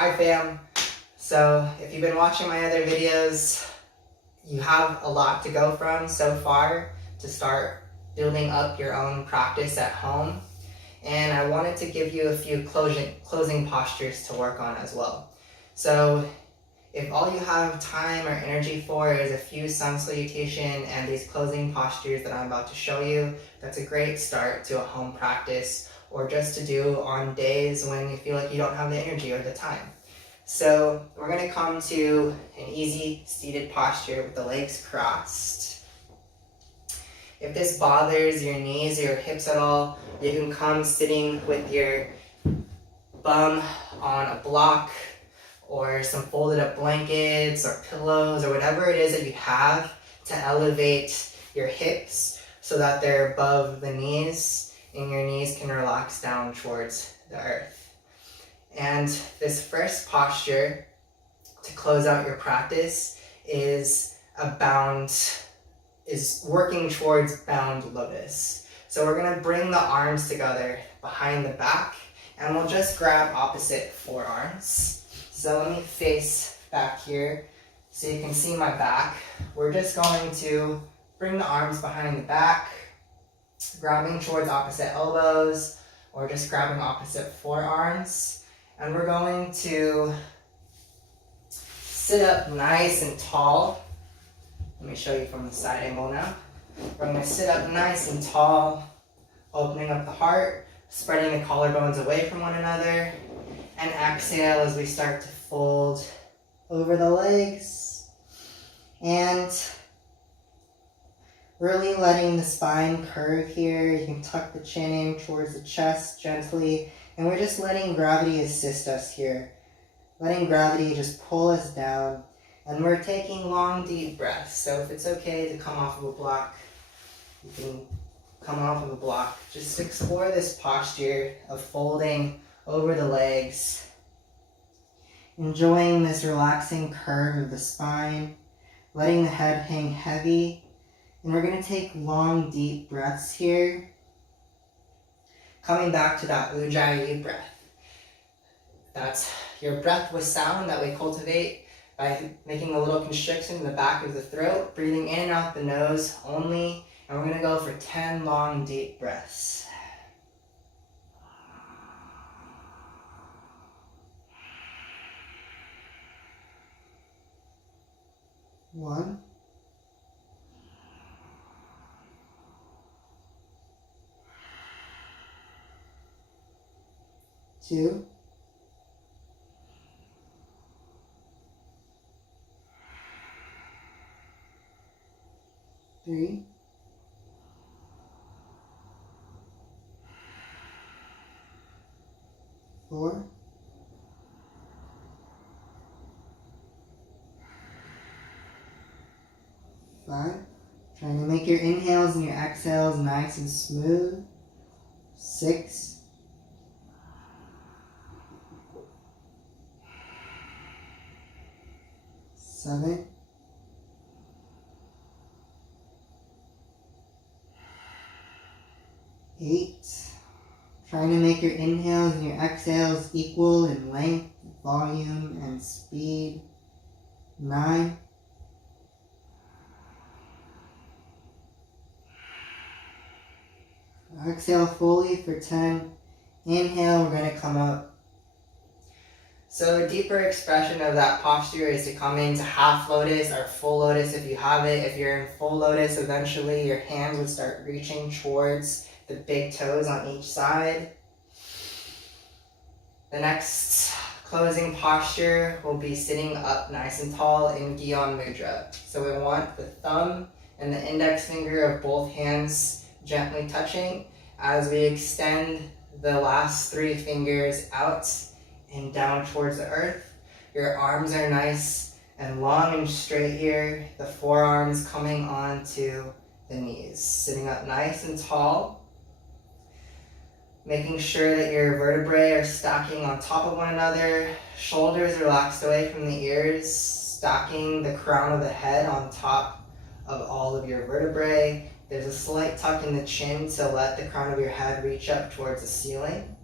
Hi fam! So if you've been watching my other videos, you have a lot to go from so far to start building up your own practice at home. And I wanted to give you a few closing postures to work on as well. So if all you have time or energy for is a few sun salutation and these closing postures that I'm about to show you, that's a great start to a home practice, or just to do on days when you feel like you don't have the energy or the time. So we're going to come to an easy seated posture with the legs crossed. If this bothers your knees or your hips at all, you can come sitting with your bum on a block or some folded up blankets or pillows or whatever it is that you have to elevate your hips so that they're above the knees and your knees can relax down towards the earth. And this first posture to close out your practice is working towards bound lotus. So we're going to bring the arms together behind the back and we'll just grab opposite forearms. So let me face back here so you can see my back. We're just going to bring the arms behind the back, grabbing towards opposite elbows, or just grabbing opposite forearms. And we're going to sit up nice and tall. Let me show you from the side angle now. We're going to sit up nice and tall, opening up the heart, spreading the collarbones away from one another. And exhale as we start to fold over the legs. And really letting the spine curve here. You can tuck the chin in towards the chest gently. And we're just letting gravity assist us here. Letting gravity just pull us down. And we're taking long, deep breaths. So if it's okay to come off of a block, you can come off of a block. Just explore this posture of folding over the legs. Enjoying this relaxing curve of the spine. Letting the head hang heavy. And we're going to take long, deep breaths here. Coming back to that Ujjayi breath. That's your breath with sound that we cultivate by making a little constriction in the back of the throat, breathing in and out the nose only. And we're going to go for 10 long, deep breaths. 1, 2, 3, 4, 5. Trying to make your inhales and your exhales nice and smooth. 6, 7, 8. Trying to make your inhales and your exhales equal in length, volume, and speed. 9, 10. Exhale fully for 10. Inhale, we're going to come up. So a deeper expression of that posture is to come into half lotus or full lotus if you have it. If you're in full lotus, eventually your hands would start reaching towards the big toes on each side. The next closing posture will be sitting up nice and tall in Gyan Mudra. So we want the thumb and the index finger of both hands gently touching as we extend the last 3 fingers out and down towards the earth. Your arms are nice and long and straight here. The forearms coming onto the knees. Sitting up nice and tall. Making sure that your vertebrae are stacking on top of one another. Shoulders relaxed away from the ears. Stacking the crown of the head on top of all of your vertebrae. There's a slight tuck in the chin to let the crown of your head reach up towards the ceiling.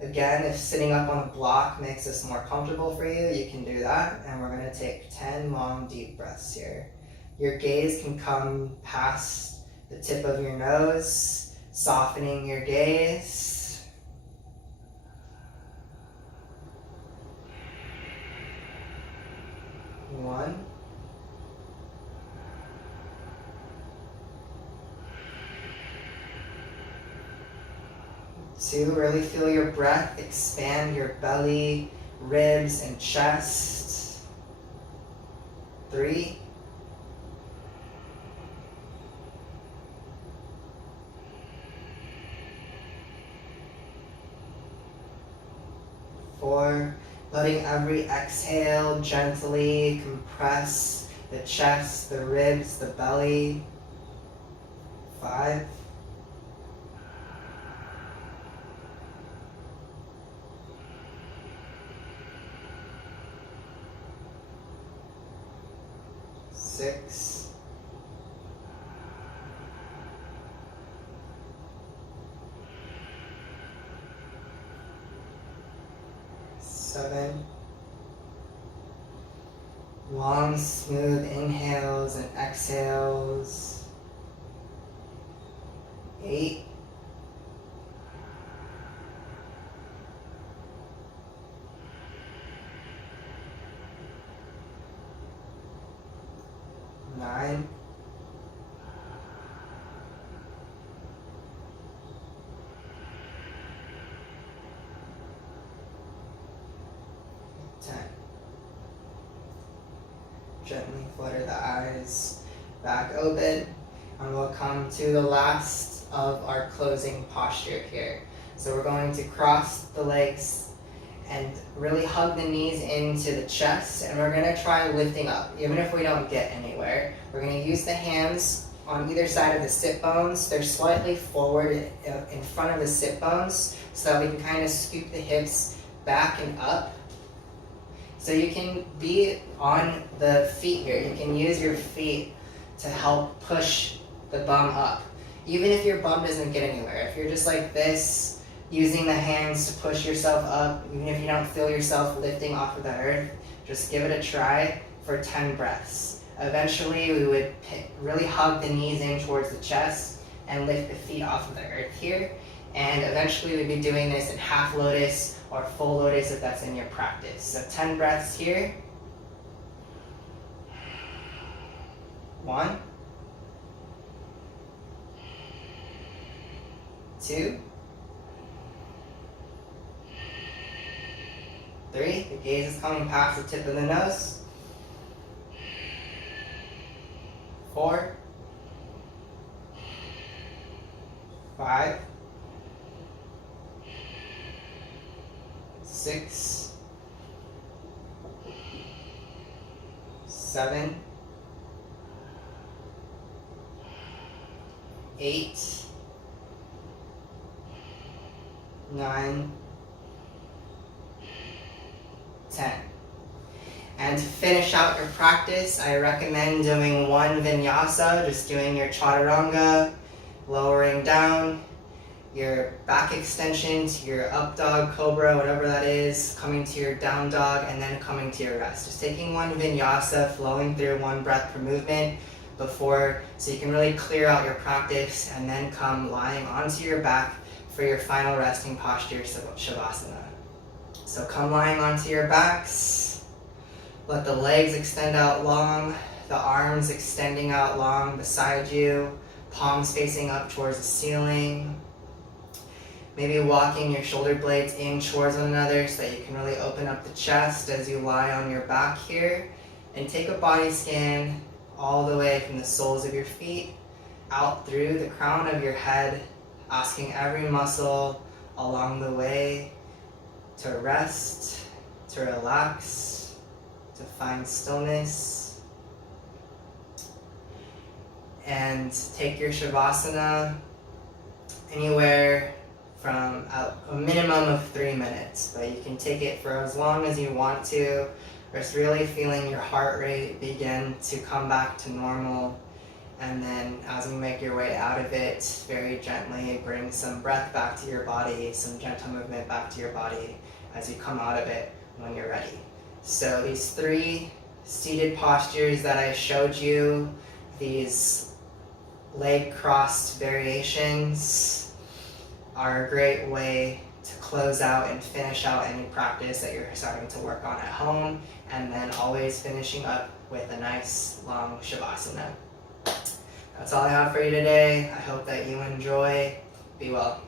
Again, if sitting up on a block makes this more comfortable for you, you can do that. And we're going to take 10 long, deep breaths here. Your gaze can come past the tip of your nose, softening your gaze. One. 2, really feel your breath expand your belly, ribs, and chest. 3. 4, letting every exhale gently compress the chest, the ribs, the belly. 5. 6. 7. Long, smooth inhales and exhales. 8. 9. 10. Gently flutter the eyes back open, and we'll come to the last of our closing posture here. So we're going to cross the legs and really hug the knees into the chest, and we're going to try lifting up. Even if we don't get anywhere, we're going to use the hands on either side of the sit bones. They're slightly forward in front of the sit bones so that we can kind of scoop the hips back and up. So you can be on the feet here. You can use your feet to help push the bum up. Even if your bum doesn't get anywhere, if you're just like this, using the hands to push yourself up, even if you don't feel yourself lifting off of the earth, just give it a try for 10 breaths. Eventually, we would really hug the knees in towards the chest and lift the feet off of the earth here. And eventually, we'd be doing this in half lotus or full lotus if that's in your practice. So 10 breaths here. 1. 2. 3, the gaze is coming past the tip of the nose. 4. 5. 6. 7. 8. 9. 10. And to finish out your practice, I recommend doing one vinyasa, just doing your chaturanga, lowering down, your back extension to your up dog, cobra, whatever that is, coming to your down dog, and then coming to your rest. Just taking one vinyasa, flowing through 1 breath per movement before, so you can really clear out your practice, and then come lying onto your back for your final resting posture, Shavasana. So come lying onto your backs. Let the legs extend out long, the arms extending out long beside you, palms facing up towards the ceiling. Maybe walking your shoulder blades in towards one another so that you can really open up the chest as you lie on your back here. And take a body scan all the way from the soles of your feet out through the crown of your head, asking every muscle along the way to rest, to relax, to find stillness. And take your Shavasana anywhere from a minimum of 3 minutes, but you can take it for as long as you want to, just really feeling your heart rate begin to come back to normal And then as you make your way out of it, very gently bring some breath back to your body, some gentle movement back to your body as you come out of it when you're ready. So these 3 seated postures that I showed you, these leg crossed variations, are a great way to close out and finish out any practice that you're starting to work on at home, and then always finishing up with a nice long Shavasana. That's all I have for you today. I hope that you enjoy. Be well.